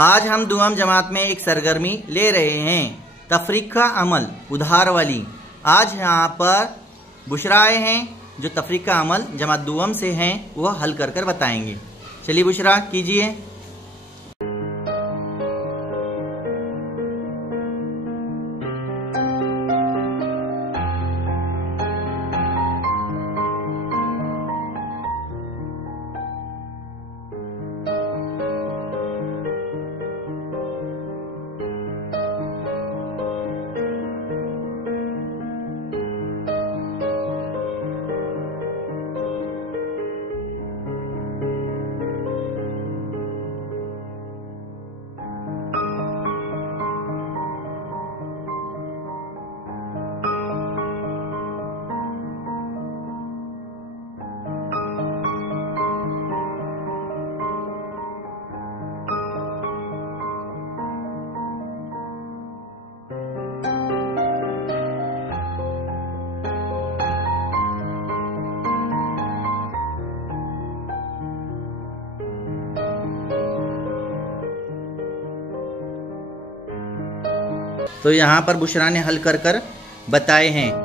आज हम दुआम जमात में एक सरगर्मी ले रहे हैं, तफरीका अमल उधार वाली। आज यहाँ पर बुशरा आए हैं जो तफरीका अमल जमात दुआम से हैं, वह हल कर कर बताएंगे। चलिए बुशरा कीजिए। तो यहाँ पर बुशरा ने हल कर कर बताए हैं।